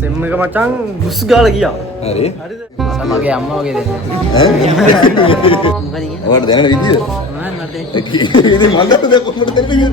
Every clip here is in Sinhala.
සෙම් එක මචං බුස් ගාලා ගියා. හරි. හරිද? මගේ අම්මා වගේ දෙන්න. ඔයාලට දැනෙන විදිය. මට ඉතින් මම දැන් කොහොමද දෙන්නේ?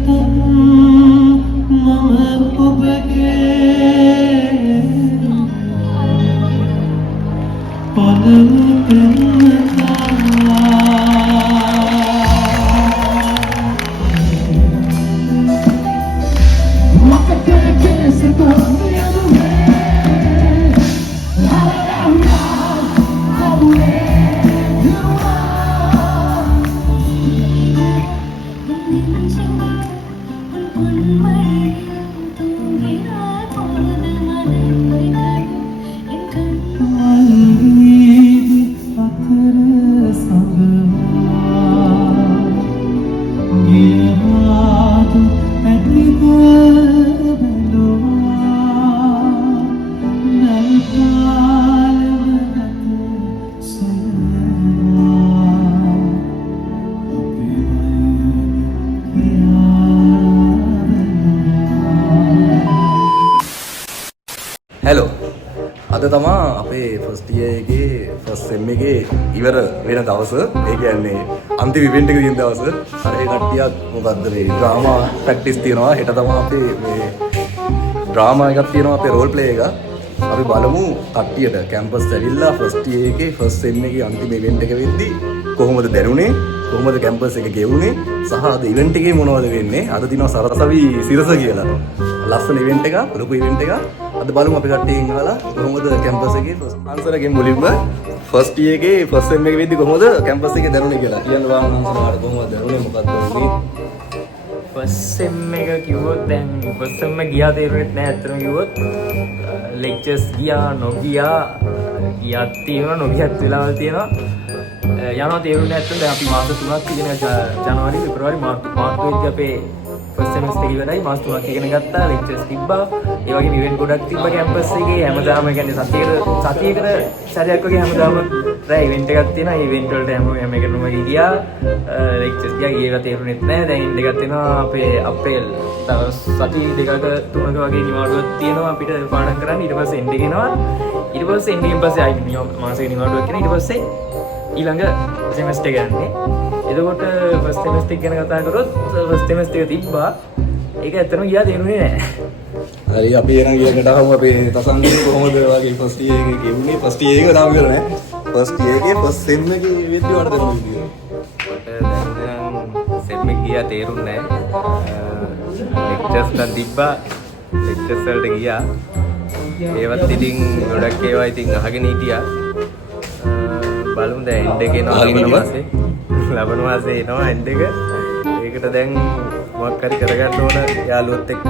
hello අද තමා අපේ ෆස්ට් ඉයර් එකේ ෆස්ට් සෙම් එකේ ඉවර වෙන දවස. ඒ කියන්නේ අන්තිම ඉවෙන්ට් එක තියෙන දවස. අර ඒ කට්ටියක් මොකද්ද මේ ඩ්‍රාමා ප්‍රැක්ටිස් තියෙනවා. හෙට තමයි අපේ මේ ඩ්‍රාමා එකක් තියෙනවා අපේ රෝල් ප්ලේ එක. අපි බලමු කට්ටියට කැම්පස් ඇවිල්ලා ෆස්ට් ඉයර් එකේ ෆස්ට් සෙම් එකේ අන්තිම ඉවෙන්ට් එක වෙද්දී කොහොමද දැනුනේ? කොහොමද කැම්පස් එක ගෙවුනේ? සහ අද ඉවෙන්ට් එකේ මොනවද වෙන්නේ? අද දිනවා සරසවි සිරස කියලා. ලස්සන ඉවෙන්ට් එකක්, ලොකු ඉවෙන්ට් එකක්. අද බලමු අපි කට්ටියකින් අහලා කොහොමද කැම්පස් එකේ ආන්සර් එකෙන් මුලින්ම ෆස්ට් ඉයර් එකේ ෆස්ට් සෙම් එක වෙද්දි කොහොමද කැම්පස් එකේ දැනුනේ කියලා කියන්න වාම ආන්සර් වලට කොහොමද දැනුනේ මොකක්ද වෙන්නේ ෆස්ට් සෙම් එක කිව්වොත් දැන් ෆස්ට් සෙම් එක ගියා තේරුනෙත් නැහැ අත්‍තරම කිව්වොත් ලෙක්චර්ස් ගියා නොගියා ගියත් තියෙනවා නොගියත් වෙලාවල් තියෙනවා යනවා තේරුනේ නැත්නම් දැන් අපි මාස 3ක් ඉගෙන ජනවාරි පෙබරවාරි මාර්තු වෙද්දී අපේ ෆස්ට් සෙමස්ටර් එක ඉවරයි මාස 3ක් ඉගෙන ගත්තා ලෙක්චර්ස් තිබ්බා ඒ වගේම ඉවෙන්ට් ගොඩක් තිබ්බා කැම්පස් එකේ හැමදාම කියන්නේ සතියකට සැරයක් වගේ හැමදාම රෑ ඉවෙන්ට් එකක් තියෙනවා ඒ ඉවෙන්ට් වලට හැම එකටම ගියා ලෙක්චර්ස් ගියා ඒවා තේරුනෙත් නැහැ දැන් ඉන්න එකක් තියෙනවා අපේ අප්‍රේල් සති දෙකක තුනක වගේ නිවාඩුවක් තියෙනවා අපිට පාඩම් කරන්න ඊට පස්සේ එන්ඩ් එක එනවා ඊට පස්සේ එන්ඩ් එකෙන් පස්සේ ආයි මාසෙක නිවාඩුවක් කරන ඊට පස්සේ ඊළඟ සෙමස්ටර් එක යන්නේ එතකොට ෆස්ට් සෙමස්ටර් එක ගැන කතා කරොත් ෆස්ට් සෙමස්ටර් එක තිබ්බා ඒක ඇත්තටම ගියා තේරුනේ නැහැ. හරි අපි එන ගියකට අහමු අපේ තසංගින් කොහොමද වගේ ෆස්ට් ඉයර් එකේ ගෙවුනේ ෆස්ට් ඉයර් එක තාම ඉවර නැහැ. ෆස්ට් ඉයර් එකේ ෆස්ට් සෙම් එකේ වෙද්දි වඩ දැනුනේ කියලා. දැන් සෙම් එක ගියා තේරුන්නේ නැහැ. ලෙක්චර්ස් නම් තිබ්බා ලෙක්චර්ස් වලට ගියා. ඒවත් ඉතින් ගොඩක් ඒවා ඉතින් අහගෙන හිටියා. බලමු දැන් එන්ඩ් එක එනවා ලබන මාසේ එනවා එන්ඩ් එක. ඒකට දැන් මොකක් හරි කරගන්න ඕන යාළුවොත් එක්ක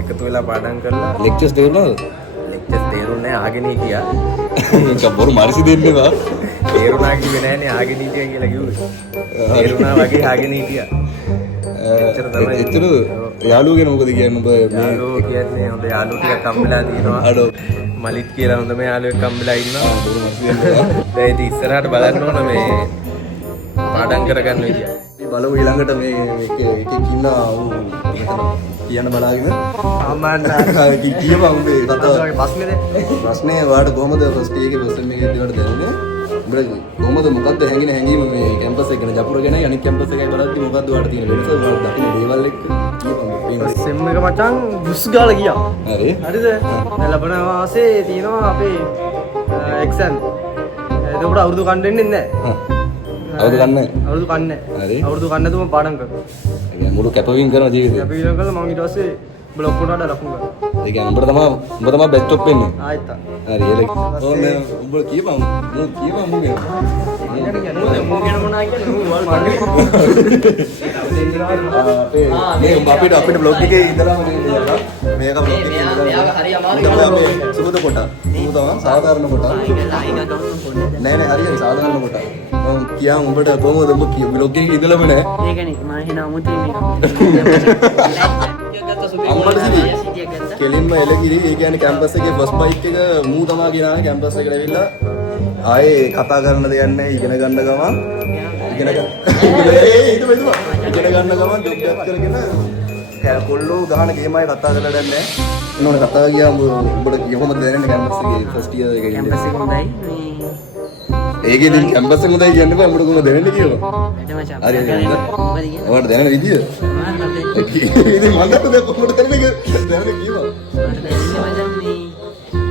එකතු වෙලා පාඩම් කරලා. ලෙක්චර්ස් තේරුණාද? ලෙක්චර්ස් තේරුන්නේ නැහැ ආගෙන හිටියා. ඒක බොරු මාරිසි දෙන්නේ වා. තේරුණා කිව්වේ නැහනේ ආගෙන හිටියා කියලා කිව්වේ. තේරුණා වගේ ආගෙන හිටියා. එච්චර යාළුවෝ ගැන මොකද කියන්නේ ඔබ මේ යාළුවෝ කියන්නේ හොඳ යාළුවෝ ටිකක් හම්බෙලා තියෙනවා. අඩෝ මලිත් කියලා හොඳම යාළුවෙක් හම්බෙලා ඉන්නවා. දැන් ඉතින් ඉස්සරහට බලන්න ඕන මේ පාඩම් කරගන්න විදිය. අපි බලමු ඊළඟට මේ එකෙක් ඉන්නා කියන්න බලාගෙන. සාමාන්‍ය කියපන් උඹේ කතාව. ප්‍රශ්නේද? ප්‍රශ්නේ ඔයාලට කොහොමද ෆස්ට් ඉයර් එකේ ෆස්ට් සෙම් එකේ ඉඳලා දැනුනේ? උඹට කොහොමද මොකද්ද හැංගින හැංගීම මේ කැම්පස් එක ගැන ජපුර ගැන අනිත් කැම්පස් එකයි බලද්දි මොකද්ද ඔයාලට තියෙන වෙනස? ඔයාලට දකින්න දේවල් එක්ක කියපන්. සෙම් එක මචං බුස් ගාලා ගියා. හරි. හරිද? දැන් ලබන මාසේ තියෙනවා අපේ එක්සෑම්. එතකොට අවුරුදු කන්න දෙන්නේ නැහැ. අවුරුදු ගන්න. අවුරුදු කන්නේ. හරි. අවුරුදු කන්න තුම පාඩම් කරනවා. ඒ කියන්නේ මුළු කැපවීම කරන ජීවිතේ. අපි ඊළඟ කළා මම ඊට පස්සේ බ්ලොක් වලට ලකුණු කරා. ඒ කියන්නේ උඹ තමයි බෙස්ට් ඔප් වෙන්නේ. ආයෙත්. හරි ඒක. ඕනේ උඹ කියපන්. මම කියපන් මුගේ. මොකද මොනා කියන්නේ වල් අපේ අපිට බ්ලොග් එකේ ඉඳලාම දෙන්නවා. මේක බ්ලොග් එකේ ඉඳලා. හරි අමාරුයි. සුබද කොට. සුබද සාධාරණ කොට. නෑ හරියට සාධාරණ කොට. මම කියා උඹට කොහොමද උඹ බ්ලොග් එකේ ඉඳලාම නෑ. ඒකනේ මම හිනා අමුතුයි මේක. අම්මට කෙලින්ම එළකිරි ඒ කියන්නේ කැම්පස් එකේ බස් බයික් එක මූ තමා ගෙනාවේ කැම්පස් එකට ඇවිල්ලා ආයේ කතා කරන්න දෙයක් නැහැ ඉගෙන ගන්න ගමන් ඉගෙන ගන්න ගමන් ජොබ් එකක් කරගෙන කොල්ලෝ ගහන ගේම් එකයි කතා කරලා දැන් නෑ. නෝන කතා ගියාම උඹට කොහොමද දැනෙන්නේ කැම්පස් එකේ ෆස්ට් ඉයර් එකේ ඉන්නේ? කැම්පස් එක හොඳයි ඒකේ ඉතින් කැම්පස් එක හොඳයි කියන්නේ බෑ උඹට කොහොමද දැනෙන්නේ කියලා. වැඩ මචං හරි හරි. මොකද කියන්නේ ඔයාලට දැනෙන විදිය? ඉතින් මම දැක්කද කොහොමද දැනෙන්නේ කිව්වා.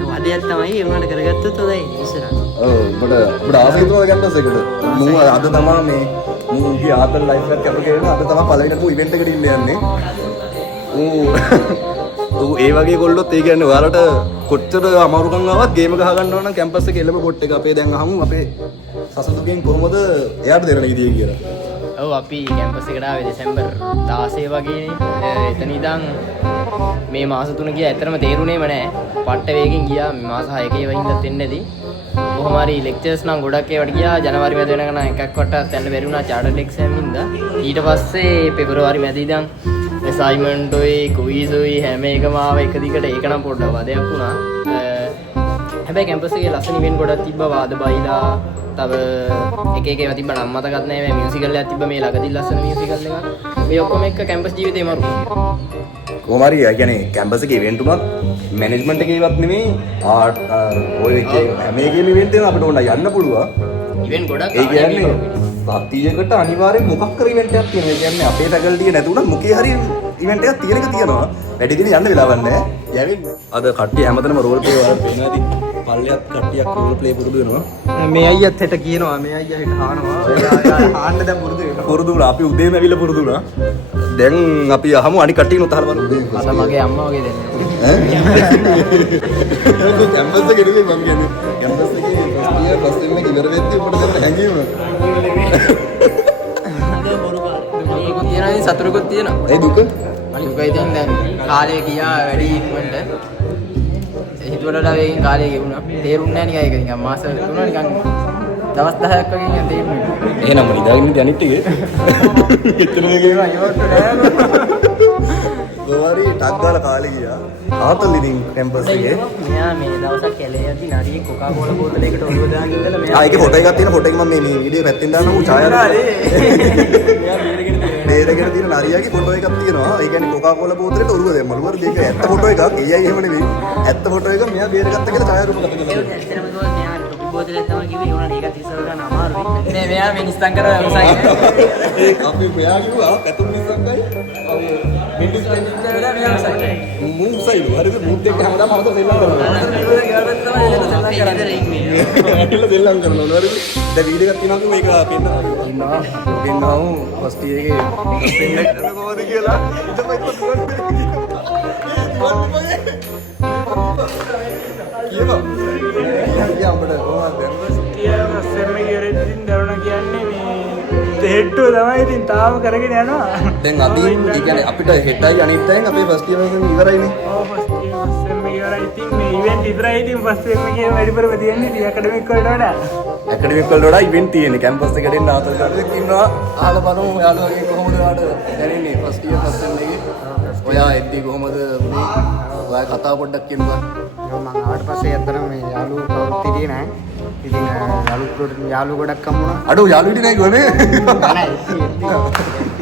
වදයක් තමයි ඒවට කරගත්තොත් හොඳයි ඉස්සරහ. ඔව් උඹට ආසයි තුන කැම්පස් එකට. මම අද තමයි මේ මූගේ ආතල් ලයිෆ් එකක් කැප කරගෙන අද තමයි පළවෙනි ඉවෙන්ට් එකට ඉන්න යන්නේ. ඌ ඒ වගේ කොල්ලොත් ඒ කියන්නේ ඔයාලට කොච්චර අමාරුකම් ආවත් ගේම ගහ ගන්නවා නම් කැම්පස් එකේ එළඹ පොට් එක අපේ දැන් අහමු අපේ සසඳුගෙන් කොහොමද එයාට දෙරණ විදිය කියලා. ඔව් අපි කැම්පස් එකට ආවේ දෙසැම්බර් 16 වගේනේ. එතන ඉඳන් මේ මාස 3 ගියා. ඇත්තටම තේරුණේම නැහැ. පට්ට වේගෙන් ගියා. මේ මාස 6 වෙනිදාත් එන්නේ නැති. කොහොම හරි ලෙක්චර්ස් නම් ගොඩක් ඒවට ගියා. ජනවාරි මැද වෙනකන් එකක් වටත් යන්න බැරි වුණා චාර්ටර්ඩ් එක්සෑම් හින්දා. ඊට පස්සේ පෙබරවාරි මැද ඉඳන් අසයින්මන්ට් ඔය කුයිස් ඔය හැම එකම ආව එක දිගට ඒක නම් පොඩ්ඩක් වදයක් වුණා. හැබැයි කැම්පස් එකේ ලස්සන ඉවෙන්ට් ගොඩක් තිබ්බා. වාද බයිලා තව එක එක ඒවා තිබ්බා නම් මතකත් නැහැ. මේ මියුසිකල් එකක් තිබ්බා මේ ළඟදී ලස්සන මියුසිකල් එකක්. මේ ඔක්කොම එක්ක කැම්පස් ජීවිතේ මරු. කොහොම හරි ඒ කියන්නේ කැම්පස් එකේ ඉවෙන්ට් උනත් මැනේජ්මන්ට් එකේවත් නෙමෙයි ආර්ට් ඔය හැම එකේම ඉවෙන්ට් එක අපිට ඕන යන්න පුළුවන්. ඉවෙන්ට් ගොඩක් ඒ කියන්නේ සතියකට අනිවාර්යෙන් මොකක් කර ඉවෙන්ට් එකක් තියෙනවා. ඒ කියන්නේ අපේ ෆැකල්ටි එක නැතුණත් මොකේ හරි ඉවෙන්ට් එකක් තියෙනවා. වැඩි දින යන්න වෙලාවක් නැහැ. යවින් අද කට්ටිය හැමතැනම රෝල් ප්ලේ වල වෙනවා. ඉතින් පල්ලෙයක් කට්ටියක් රෝල් ප්ලේ පුරුදු වෙනවා. මේ අයියත් හෙට කියනවා මේ අයියා හෙට හානවා. හාන්න දැන් පුරුදු වෙනවා. පුරුදු වුණා. අපි උදේම ඇවිල්ලා පුරුදු වුණා. දැන් අපි අහමු අනිත් කට්ටියනොත් අහලා බලමු උදේ. අද මගේ අම්මා වගේ දෙන්නේ. කැම්පස් එකේ නෙමෙයි මම කියන්නේ. කැම්පස් එකේ ෆස්ට් ඉයර් ෆස්ට් සෙම් එක ඉවර වෙද්දී උඹට දැන් හැංගීම. ඒකුත් තියෙනවා සතුටකුත් තියෙනවා. ඒ දුක දුකයි ඉතින් දැන් කාලය ගියා වැඩි ඉක්මනට. හිතුවලලා වේගෙන් කාලය ගෙවුණා. තේරුන්නේ නැහැ නිකන් ඒක නිකන් මාස 3 නිකන් දවස් 10ක් වගේ නිකන් තේරුන්නේ. එහෙනම් මම ඉඳගෙන ඉඳි අනිත් එකේ. එතන මේකේ ඉවරට නෑ. ගෝවාරි ටක් ගාලා කාලේ ගියා. ආතල් ඉතින් කැම්පස් එකේ. මෙයා මේ දවසක් කැලේදී නරියෙන් කොකා කෝලා බෝතලයකට ඔළුව දාගෙන ඉඳලා මෙයා ඒකේ ෆොටෝ එකක් තියෙන ෆොටෝ එක මම මේ වීඩියෝ පැත්තෙන් දානවා ඌ ඡායාරූප. බේරගෙන තියෙන නරියාගේ ෆොටෝ එකක් තියෙනවා. ඒ කියන්නේ කොකා කෝලා බෝතලෙට ඔළුව දැම්මලු. වර දෙක ඇත්ත ෆොටෝ එකක්. ඒයි එහෙම නෙවෙයි. ඇත්ත ෆොටෝ එක මෙයා බේරගත්ත කියලා ඡායාරූප ගත්තා. ඇත්තටම කිව්වොත් මෙයා ටොපි බෝතලයක් තමයි කිව්වේ. ඒවනම් ඒකත් ඉස්සර ගන්න අමාරුයි. මේ මෙයා මේ නිස්සන් කරලා උසයි. ඒ අපි මෙයා කිව්වා පැතුම් නිසංගයි. අපි මිනිස් දෙන්නින් කරලා මෙයා උසයි. මූ උසයිලු. හරිද? මුත් එක්ක හැමදාම හවස දෙල්ලම් කරනවා. ඇටල දෙල්ලම් කරනවා. හරිද? දැන් වීඩියෝ එකක් තියෙනවා මේක පෙන්නනවා. ඉන්නවා. පෙන්නවමු ෆස්ට් ඉයර් එකේ පෙන්න කරන කොහොමද කියලා. ඊට පස්සේ කියනවා. යා අපිට කොහොමද දැන් හෙට්ටුව තමයි ඉතින් තාම කරගෙන යනවා. දැන් අදින් ඒ කියන්නේ අපිට හෙටයි අනිත් අයෙන් අපේ ෆස්ට් ඉයර් එකෙන් ඉවරයිනේ. ඔව් ෆස්ට් ඉයර් ඉවරයි. ඉතින් මේ ඉවෙන්ට් ඉවරයි. ඉතින් ෆස්ට් ඉයර් එකේ වැඩිපුර තියෙන්නේ ඉතින් ඇකඩමික් වලට වඩා. ඇකඩමික් වලට වඩා ඉවෙන්ට් තියෙන්නේ. කැම්පස් එකට එන්න ආතල් කරලා ඉන්නවා. අහලා බලමු යාළුවගේ කොහොමද ඔයාලට දැනෙන්නේ ෆස්ට් ඉයර් ෆස්ට් සෙම් එකේ. ඔයා එද්දි කොහොමද උනේ? ඔයා කතාව පොඩ්ඩක් කියන්නකෝ. මම ආවට පස්සේ ඇත්තටම මේ යාළුවෝ කවුරුත් හිටියේ නැහැ. ඉතින් යාළුවෝ ගොඩක් හම්බුණා. අඩෝ යාළුවෝ ඉන්නේ නැහැ ගොනේ. නෑ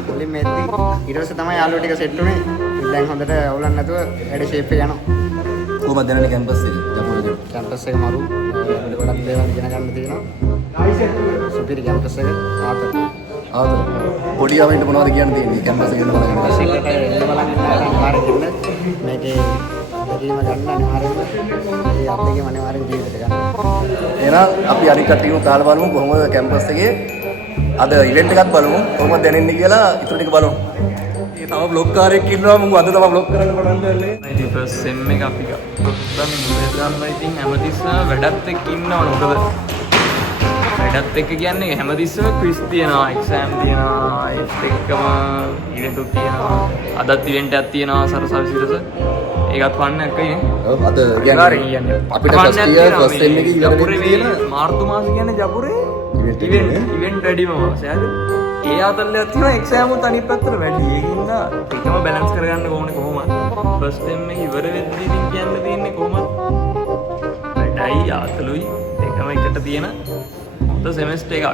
මුලින් මෙද්දි ඊට පස්සේ තමයි යාළුවෝ ටික සෙට් උනේ. දැන් හොඳට අවුලක් නැතුව වැඩ ෂේප් එක යනවා. කොහොමද දැනන්නේ කැම්පස් එකේ? ජපුරේ. කැම්පස් එක මරු ගොඩක් දේවල් ඉගෙන ගන්න තියෙනවා. සුපිරි කැම්පස් එක ආතල්. පොඩි යමින්ට මොනවද කියන්න තියෙන්නේ කැම්පස් එකේ ඉන්න බලන්න. මේකේ දෙකීම ගන්න අනිවාර්යයෙන්ම ඒ අපේකම අනිවාර්යෙන් ජීවිතේ ගන්න. එහෙනම් අපි අනිත් කට්ටියම තාල බලමු කොහොමද කැම්පස් එකේ අද ඉවෙන්ට් එකක් බලමු කොහොමද දැනෙන්නේ කියලා ඊටු ටික බලමු. ඒ තව බ්ලොග් කාරයෙක් ඉන්නවා මම අද තමයි බ්ලොග් කරන්න පටන් ගන්නේ. ඉතින් ෆස්ට් සෙම් එක අපි ගත්තා මේ මුලදම ඉතින් හැමතිස්සම වැඩත් එක්ක ඉන්නවා. මොකද වැඩත් එක්ක කියන්නේ හැමතිස්සම ක්විස් තියෙනවා, එක්සෑම් තියෙනවා, ඒත් එක්කම ඉවෙන්ට් තියෙනවා. අදත් ඉවෙන්ට් එකක් තියෙනවා සරසවි සිරස. ඒකත් ෆන් එකක් නේ. ඔව් අද කියන්නේ අපිට ෆස්ට් ඉයර් ෆස්ට් සෙම් එකේ ඉවර වෙන්න තියෙන මාර්තු මාස කියන්නේ ජපුරේ ඉවෙන්ට් වැඩිම මාසය. ඒ ආතල්ලයක් තියෙනවා එක්සෑම් උත් අනිත් පැත්තට වැඩි. ඒකින්ද එකම බැලන්ස් කරගන්න ඕනේ කොහොමද. ෆස්ට් සෙම් එක ඉවර වෙද්දී ඉතින් කියන්න තියෙන්නේ කොහොමද? වැඩයි ආතලුයි දෙකම එකට තියෙන හොඳ සෙමෙස්ටර් එකක්.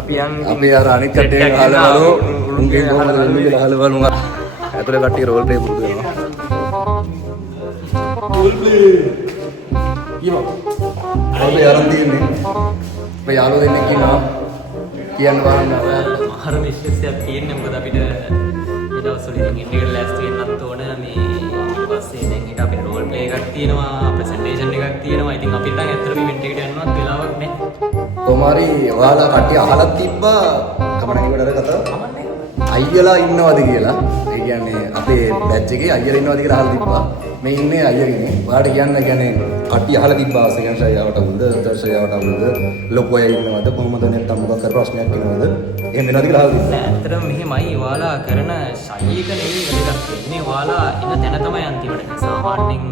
අපි යන් අපි අර අනිත් කට්ටිය අහලා බලමු උන්ගේ කොහොමද වෙන්නේ කියලා අහලා බලමු. ඇතුලේ කට්ටිය රෝල් ප්ලේ පුරුදු වෙනවා. ඊමෝ. අපි ආරම්භ දෙන්නේ. අපි යාළුවෝ දෙන්නෙක් ඉන්නවා. කියන්න බලන්න. මහර විශ්වාසයක් තියෙන්නේ මොකද අපිට ඒ දවස්වල ඉතින් ඉන්ඩිකට ලෑස්ති වෙන්නත් ඕන මේ ඊට පස්සේ දැන් ඊට අපිට රෝල් ප්ලේ එකක් තියෙනවා ප්‍රසන්ටේෂන් එකක් තියෙනවා. ඉතින් අපිට නම් ඇත්තටම ඉවෙන්ට් එකට යන්නවත් වෙලාවක් නැහැ. කොමාරි ඔයාලා කට්ටිය අහලත් තිබ්බා කමන කිව්වට කතාව. අයියලා ඉන්නවද කියලා. ඒ කියන්නේ අපේ බැච් එකේ අයියලා ඉන්නවද කියලා අහලා තිබ්බා. මේ ඉන්නේ අයියගෙනේ. ඔයාලට කියන්නේ කට්ටිය අහලා තිබ්බා සෙකන්ඩ් ෂයවට උඩ තර්ඩ් ෂයවට උඩ ලොකු අය ඉන්නවද කොහොමද නැත්නම් මොකක් කර ප්‍රශ්නයක් වෙනවද? එහෙම වෙනවද කියලා අහලා තිබ්බා. ඇත්තටම මෙහෙමයි ඔයාලා කරන ෂයි එක නෙවෙයි වැඩක් වෙන්නේ. ඔයාලා ඉන්න තැන තමයි අන්තිමට. සාමාන්‍යයෙන්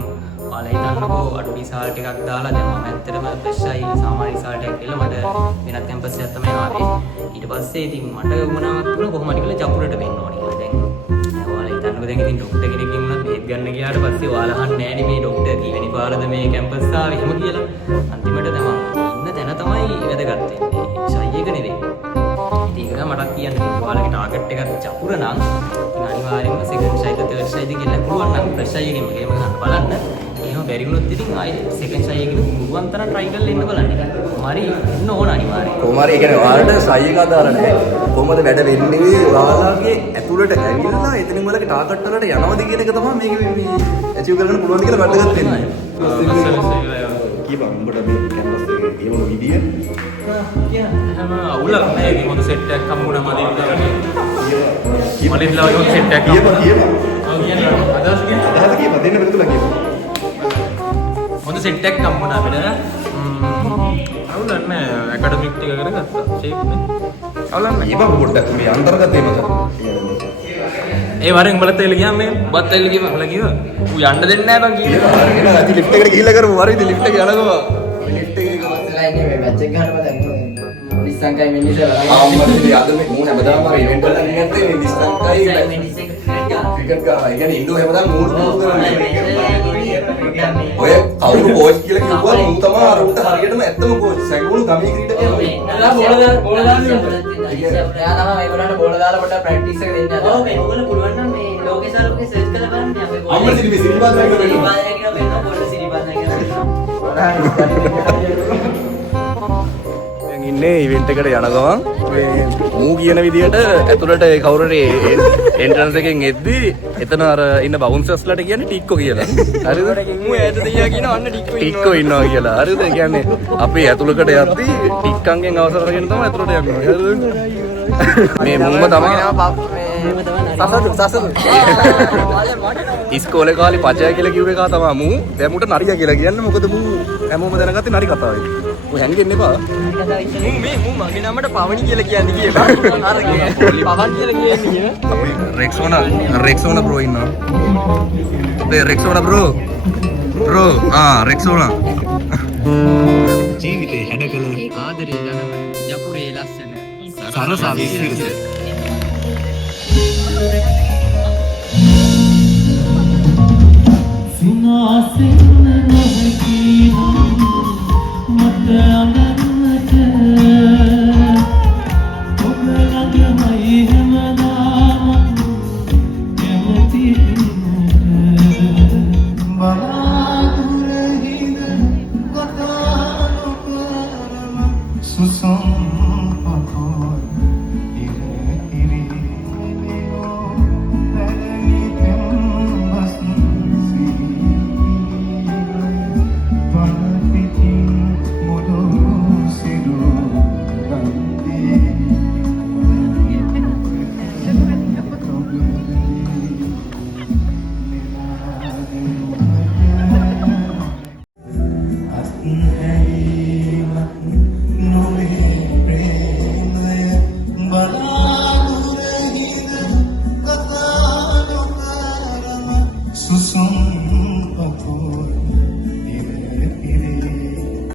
ඔයාලා හිතන්නකෝ අඩු රිසල්ට් එකක් දාලා දැන් මම ඇත්තටම ප්‍රෙෂයි සාමාන්‍ය රිසල්ට් එකක් දෙලා මට වෙනත් කැම්පස් එකක් තමයි ආවේ. ඊට පස්සේ ඉතින් මට උමනාවක් තුන කොහොම හරි කියලා ජපුරට වෙන්න ඕනේ කියලා. දැන් ඔයාලා හිතන්නකෝ දැන් ඉතින් ડોක්ටර් කෙනෙක්ගෙන් වුණත් බේත් ගන්න ගියාට පස්සේ ඔයාලා අහන්නේ නෑනේ මේ ડોක්ටර් කීවෙනි පාරද මේ කැම්පස් ආවේ එහෙම කියලා. අන්තිමට තමයි ඉන්න තැන තමයි වැදගත් වෙන්නේ. ෂයි එක නෙවෙයි. ඉතින් ඒක මටත් කියන්න තියෙනවා. ඔයාලගේ ටාගට් එක ජපුර නම් ඉතින් අනිවාර්යයෙන්ම සෙකන්ඩ් ෂයි තර්ඩ් ෂයි දෙක ගිහලා පුළුවන් නම් ෆස්ට් ෂයි එකෙන්ම ගේම ගන්න බලන්න. එහෙම බැරි වුණොත් ඉතින් ආයේ සෙකන්ඩ් ෂයි එකෙන් පුළුවන් තරම් try කරලා ඉන්න බලන්න. කොහොමරි ඉන්න ඕන අනිවාර්යයෙන්. කොමාරි ඒ කියන්නේ ඔයාලට ෂයි එක අදාළ නැහැ. කොහොමද වැඩ වෙන්නේ ඔයාලගේ ඇතුළට ඇවිල්ලා එතනින් ඔයාලගේ ටාගට් වලට යනවද කියන එක තමයි මේක මේ ඇචීව් කරගන්න පුළුවන්ද කියලා වැදගත් වෙන්නේ. කීපම් උඹට මේ කැම්පස් එකේ ඊවල විදිය එහෙම අවුලක් නැහැ. මේ මොකද සෙට් එකක් හම්බුණා මදින් දාලා. මදින් දාලා සෙට් එකක් හම්බුණා. ඔව් කියන්නේ අදහස් කියපන් දෙන්න බෙදුලා කියපන්. හොඳ සෙට් එකක් හම්බුණා අපිට. අවුලක් නැහැ. ඇකඩමික් ටික කරගත්තා. ෂේප් නේ. අවුලක් නැහැ. ඊපම් පොඩ්ඩක් මේ අන්තර්ගතේම කරා. ඒ වරෙන් උඹලත් එල්ල ගියාම මේ බත් එල්ල ගියාම උඹලා කිව්වා. ඌ යන්න දෙන්නේ නැහැ බං කිව්වා. එන ඇති ලිෆ්ට් එකට ගිහිල්ලා කරමු. වරින්ද ලිෆ්ට් එක යනකෝ. ලිෆ්ට් එකේ ඉස්සරහා ඉන්නේ මේ බැච් එක ගන්න බෑ. පොලිස් සංකයි මිනිස්සුලා. ආම්මනේ අද මේ මූණ හැමදාම අර ඉවෙන්ට් වල නියත්තේ මේ දිස්නක්කයි ක්‍රිකට් ගා. ඒ කියන්නේ ඉන්ඩෝ හැමදාම මූණ කරන්නේ. ඔය කවුරු කෝච් කියලා කිව්වා මූ තමයි අර උන්ට හරියටම ඇත්තම කෝච්. සැකවුණු ගමේ ක්‍රීඩකයා. බෝල දාන්න. එයා තමයි මේගොල්ලන්ට බෝල දාලා පොඩ්ඩක් ප්‍රැක්ටිස් එක දෙන්න. ඔව් මේ ඔයගොල්ලෝ පුළුවන් නම් මේ ලෝකේසාරෝගේ සර්ච් කරලා බලන්න අපේ බෝල. අම්මා සිරිබි සිරිබාත් නැහැ කියලා වෙන්න බෝල සිරිබාත් නැහැ කියලා. දැන් ඉන්නේ ඉවෙන්ට් එකට යන ගමන් මේ මූ කියන විදියට ඇතුළට ඒ කවුරුරේ එන්ට්‍රන්ස් එකෙන් එද්දි එතන අර ඉන්න බවුන්සර්ස්ලාට කියන්නේ ටික්කෝ කියලා. හරිද? මූ ඈත දෙයියා කියනවා අන්න ටික්කෝ ඉන්නවා කියලා. හරිද? ඒ කියන්නේ අපි ඇතුළකට යද්දි ටික්කන්ගෙන් අවසර අරගෙන තමයි ඇතුළට යන්නේ. හරිද? මේ මූම තමයි සසදු ඉස්කෝලේ කාලේ පචය කියලා කිව්ව එක තමයි මූ. දැන් මුට නරියා කියලා කියන්නේ මොකද මූ හැමෝම දැනගත්තේ නරි කතාවයි. ඔය හැංගෙන්න එපා. මූ මගේ නමට පවනි කියලා කියන්නේ කියලා. අර පවන් කියලා කියන්නේ. අපි රෙක්සෝනා බ්‍රෝ ඉන්නවා. අපේ රෙක්සෝනා බ්‍රෝ රෙක්සෝනා ජීවිතේ හැඩකල ආදරේ ජනම ජපුරේ ලස්සන සරසා විසිරිස සිනාසෙන්න නොහැකි